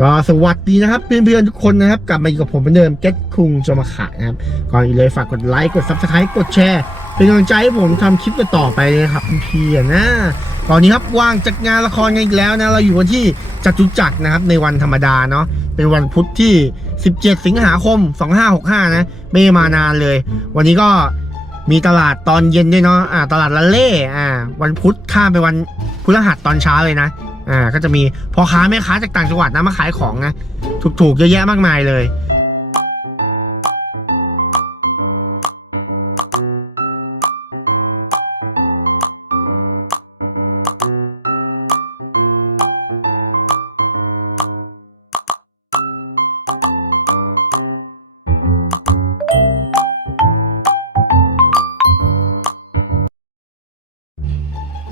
ก็สวัสดีนะครับเพื่อนๆทุกคนนะครับ กลับมาอยู่กับผมเหมือนเดิมเก็ตคุงจะมาขายนะครับ ก่อนอื่นเลยฝากกดไลค์กดซับสไครต์กดแชร์เป็นกำลังใจให้ผมทำคลิปต่อไปนะครับเพื่อนๆนะตอนนี้ครับว่างจัดงานละครกันอีกแล้วนะเราอยู่วันที่จตุจักรนะครับในวันธรรมดาเนาะเป็นวันพุธที่ 17 สิงหาคม 2565 นะ ไม่ได้มานานเลย วันนี้ก็มีตลาดตอนเย็นด้วยเนาะอ่าตลาดละเล่อ่าวันพุธข้ามไปวันพฤหัสตอนเช้าเลยนะ อ่าก็จะมีพ่อค้าแม่ค้าจากต่างจังหวัดนะมาขายของนะถูกๆเยอะแยะมากมายเลย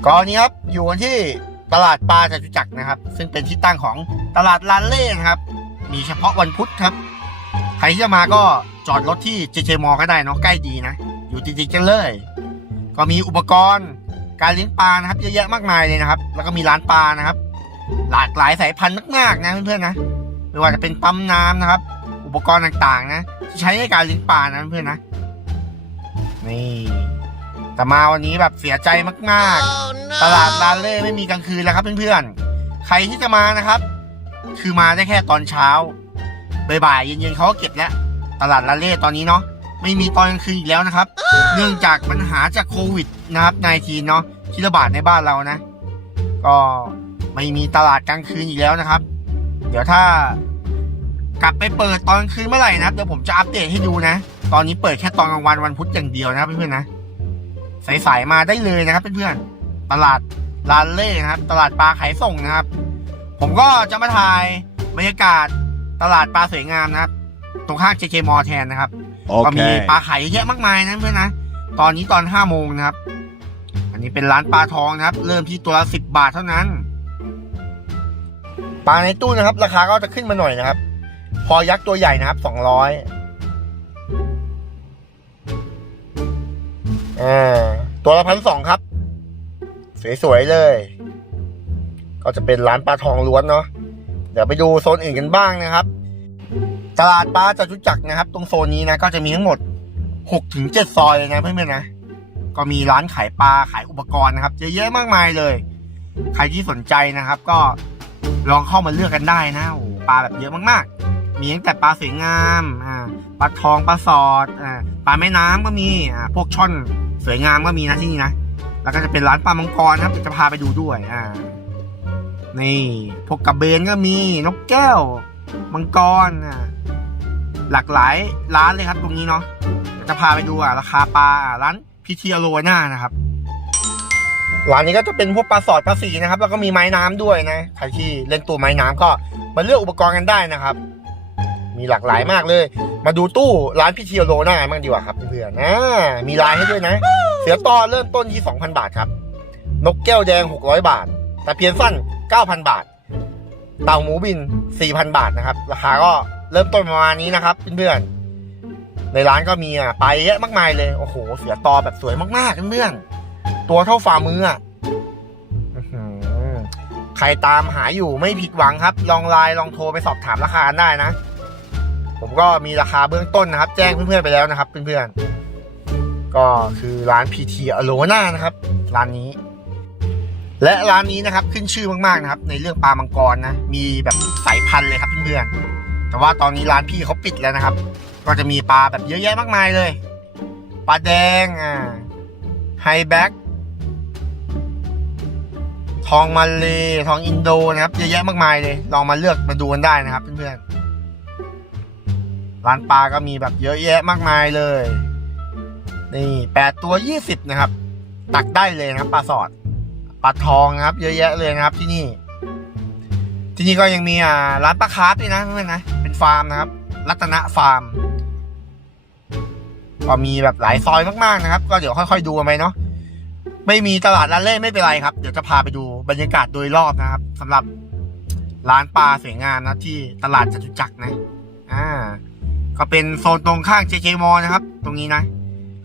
ก็วันนี้ครับอยู่กันที่ ตลาดปลาจตุจักรนะครับ ซึ่งเป็นที่ตั้งของตลาดลานเล่นะครับ มีเฉพาะวันพุธครับ ใครที่จะมาก็จอดรถที่เจเจมอก็ได้เนาะใกล้ดีนะ อยู่จริงๆกันเลย ก็มีอุปกรณ์การเลี้ยงปลานะครับเยอะแยะมากมายเลยนะครับ แล้วก็มีร้านปลานะครับ หลากหลายสายพันธุ์มากๆนะเพื่อนๆนะไม่ว่าจะเป็นปั๊มน้ำนะครับ อุปกรณ์ต่างๆ นะที่ใช้ในการเลี้ยงปลานะเพื่อนๆนะนี่ แต่มาวันนี้แบบเสียใจมากๆ ตลาดลานเล่ไม่มีกลางคืนแล้วครับเพื่อนๆ ใครที่จะมานะครับ คือมาได้แค่ตอนเช้าบ่ายๆเย็นๆเขาก็เก็บแล้ว ตลาดลานเล่ตอนนี้เนาะไม่มีตอนกลางคืนอีกแล้วนะครับ เนื่องจากปัญหาจากโควิดนะครับ19เนาะที่ระบาดในบ้านเรานะ ก็ไม่มีตลาดกลางคืนอีกแล้วนะครับ เดี๋ยวถ้ากลับไปเปิดตอนกลางคืนเมื่อไหร่นะครับเดี๋ยวผมจะอัปเดตให้ดูนะ ตอนนี้เปิดแค่ตอนกลางวันวันพุธอย่างเดียวนะครับเพื่อนๆนะ สายๆมาได้เลยนะครับเพื่อนๆตลาดลานเล่นะครับ ตลาดปลาขายส่งนะครับ ผมก็จะมาถ่ายบรรยากาศตลาดปลาสวยงามนะครับ ตรงข้างเจเจมอแทนนะครับก็มี Okay. ปลาขายเยอะแยะมากมายนะเพื่อนนะตอนนี้ตอนห้าโมงนะครับ อันนี้เป็นร้านปลาทองนะครับ เริ่มที่ตัวละสิบบาทเท่านั้น ปลาในตู้นะครับ ราคาก็จะขึ้นมาหน่อยนะครับ พอยักษ์ตัวใหญ่นะครับสองร้อย อ่าตัวละพันสองครับ สวยๆเลย ก็จะเป็นร้านปลาทองล้วนเนาะเดี๋ยวไปดูโซนอื่นกันบ้างนะครับ ตลาดปลาจตุจักรนะครับ ตรงโซนนี้นะก็จะมีทั้งหมด6ถึง7ซอยเลยนะเพื่อนๆนะก็มีร้านขายปลาขายอุปกรณ์นะครับเยอะแยะมากมายเลย ใครที่สนใจนะครับ ก็ลองเข้ามาเลือกกันได้นะโอ้ปลาแบบเยอะมากๆ มีตั้งแต่ปลาสวยงามอ่าปลาทองปลาสอดอ่าปลาแม่น้ำก็มีอ่าพวกช่อน สวยงามก็มีนะที่นี่นะ แล้วก็จะเป็นร้านปลามังกรนะครับเดี๋ยวจะพาไปดูด้วยอ่านี่พวกกระเบนก็มีนกแก้ว มังกรอะหลากหลายร้านเลยครับตรงนี้เนาะจะพาไปดูอะราคาปลาร้านพีทีอโรน่านะครับร้านนี้ก็จะเป็นพวกปลาสอดปลาสีนะครับ แล้วก็มีไม้น้ำด้วยนะใครที่เล่นตัวไม้น้ำก็มาเลือกอุปกรณ์กันได้นะครับ มีหลากหลายมากเลย มาดูตู้ร้านพีทีอโรน่าบ้างดีกว่าครับเพื่อนๆนะมีลายให้ด้วยนะ เสือต่อเริ่มต้นที่ 2,000 บาทครับ นกแก้วแดง 600 บาทตะเพียนสั้น 9,000 บาท เต่าหมูบิน 4,000 บาทนะครับ ราคาก็เริ่มต้นประมาณนี้นะครับเพื่อนๆในร้านก็มีอะไปเยอะมากมายเลยโอ้โห เสือตอแบบสวยมากๆเพื่อนๆตัวเท่าฝ่ามืออะใครตามหาอยู่ไม่ผิดหวังครับ ลองไลน์ลองโทรไปสอบถามราคาได้นะ ผมก็มีราคาเบื้องต้นนะครับ แจ้งเพื่อนๆไปแล้วนะครับ เพื่อนๆก็คือร้าน PT a l o n a นะครับ ร้านนี้ และร้านนี้นะครับขึ้นชื่อมากๆนะครับ ในเรื่องปลามังกรนะมีแบบสายพันธุ์เลยครับเพื่อนๆแต่ว่าตอนนี้ร้านพี่เขาปิดแล้วนะครับ ก็จะมีปลาแบบเยอะแยะมากมายเลยปลาแดงอ่าไฮแบ็กทองมาเลทองอินโดนะครับเยอะแยะมากมายเลย ลองมาเลือกมาดูกันได้นะครับเพื่อนๆ ร้านปลาก็มีแบบเยอะแยะมากมายเลย นี่แปดตัวยี่สิบนะครับ ตักได้เลยนะครับปลาสอดปลาทองนะครับ เยอะแยะเลยนะครับที่นี่ ที่นี่ก็ยังมีอ่าร้านปลาคาร์ฟด้วยนะเพื่อนนะเป็นฟาร์มนะครับ รัตนะฟาร์มก็มีแบบหลายซอยมากๆนะครับ ก็เดี๋ยวค่อยๆดูไปเนาะไม่มีตลาดร้านเล่ไม่เป็นไรครับ เดี๋ยวจะพาไปดูบรรยากาศโดยรอบนะครับสำหรับร้านปลาสวยงามนะที่ตลาดจตุจักรนะ อ่า ก็เป็นโซนตรงข้าง JK m นะครับ ตรงนี้นะ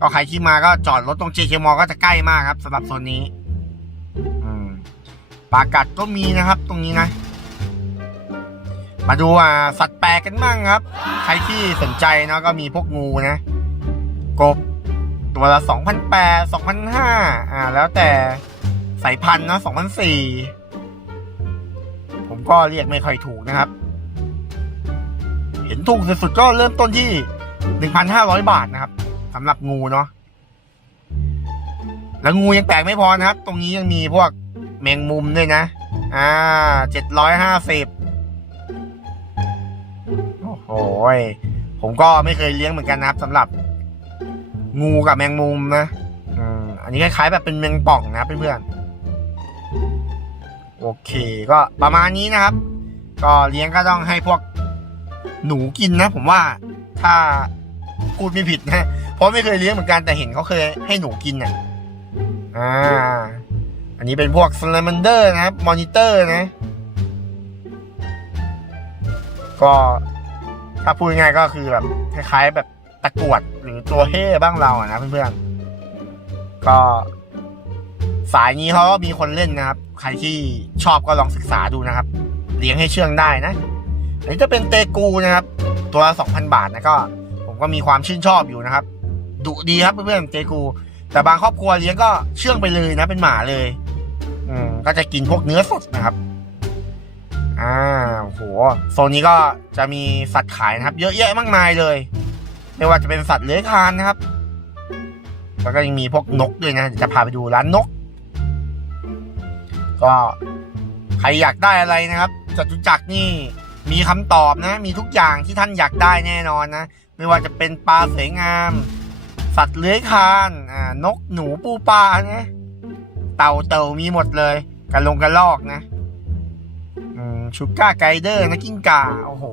ก็ใครที่มาก็จอดรถตรง JK m ก็จะใกล้มากครับสำหรับโซนนี้ปากัดก็มีนะครับ ตรงนี้นะ มาดูอ่าสัตว์แปลกกันบ้างครับ ใครที่สนใจเนาะก็มีพวกงูนะ กบตัวละ2 0 0 8 2,500อ่า แล้วแต่สายพันธุ์เนาะ2,004ผมก็เรียกไม่ค่อยถูกนะครับ ห็นถูกสุดๆก็เริ่มต้นที่1,500บาทนะครับสำหรับงูเนาะแล้วงูยังแปลกไม่พอนะครับ ตรงนี้ยังมีพวกแมงมุมด้วยนะ อ่าเจ็ดร้อยห้าสิบโอ้โหผมก็ไม่เคยเลี้ยงเหมือนกันนะครับสำหรับ งูกับแมงมุมนะอันนี้คล้ายๆแบบเป็นแมงป่องนะเพื่อนๆโอเค ก็ประมาณนี้นะครับ ก็เลี้ยงก็ต้องให้พวก หนูกินนะ ผมว่าถ้าพูดไม่ผิดนะ เพราะไม่เคยเลี้ยงเหมือนกันแต่เห็นเขาเคยให้หนูกินอะอ่า อันนี้เป็นพวก salamander นะครับ มอนิเตอร์นะ ก็ถ้าพูดง่ายก็คือแบบคล้ายๆแบบตะกรวดหรือตัวเฮ่บ้างเราอะนะเพื่อนๆ ก็สายนี้เขาก็มีคนเล่นนะครับ ใครที่ชอบก็ลองศึกษาดูนะครับ เลี้ยงให้เชื่องได้นะ อันนี้จะเป็นเตกูนะครับ ตัวละ2,000 บาทนะก็ ผมก็มีความชื่นชอบอยู่นะครับดุดีครับเพื่อนๆเตกู แต่บางครอบครัวเลี้ยงก็เชื่องไปเลยนะเป็นหมาเลย อืมก็จะกินพวกเนื้อสดนะครับอ่าโอ้โหโซนนี้ก็จะมีสัตว์ขายนะครับ เยอะแยะมากมายเลย ไม่ว่าจะเป็นสัตว์เลื้อยคลานนะครับ แล้วก็ยังมีพวกนกด้วยนะจะพาไปดูร้านนก ก็ใครอยากได้อะไรนะครับจตุจักรนี่ มีคำตอบนะ มีทุกอย่างที่ท่านอยากได้แน่นอนนะ ไม่ว่าจะเป็นปลาสวยงาม สัตว์เลื้อยคลานอ่านกหนูปูปลานะเต่าเต่ามีหมดเลยกระลงกระลอกนะชูก้าไกเดอร์นะกิ้งก่าโอ้โห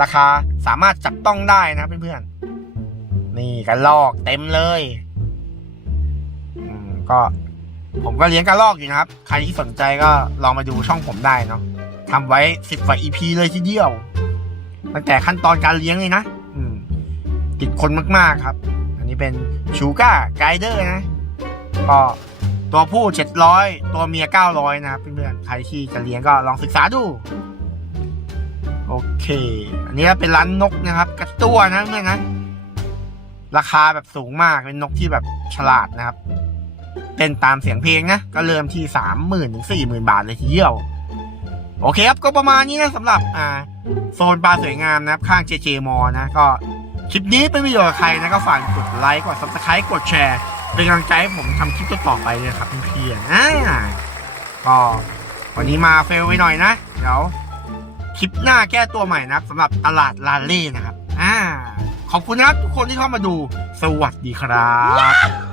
ราคาสามารถจับต้องได้นะเพื่อนๆ นี่กระลอกเต็มเลยก็ผมก็เลี้ยงกระลอกอยู่นะครับ ใครที่สนใจก็ลองมาดูช่องผมได้เนาะ ทำไว้สิบกว่า EP เลยทีเดียวตั้งแต่ขั้นตอนการเลี้ยงเลยนะติดคนมาก ๆ ครับ อันนี้เป็นชูก้าไกเดอร์นะ ก็ตัวผู้ 700 ตัวเมีย 900 นะครับเพื่อนๆใครที่จะเลี้ยงก็ลองศึกษาดู โอเค อันนี้เป็นร้านนกนะครับ กระตัวนะเพื่อนนะ ราคาแบบสูงมากเป็นนกที่แบบฉลาดนะครับ เป็นตามเสียงเพลงนะ ก็เริ่มที่ 30,000ถึง40,000 บาทเลยทีเดียว โอเคครับก็ประมาณนี้นะสำหรับอ่าโซนปลาสวยงามนะครับ ข้างเจเจมอนะก็คลิปนี้เป็นประโยชน์กับใครนะก็ฝากกดไลค์กด subscribe กดแชร์เป็นกำลังใจให้ผมทำคลิปต่อไปเลยครับเพื่อนๆอ่าก็วันนี้มาเฟลไปหน่อยนะ เดี๋ยวคลิปหน้าแก้ตัวใหม่นะครับสำหรับตลาดลาเล่นะครับอ่าขอบคุณนะครับทุกคนที่เข้ามาดูสวัสดีครับ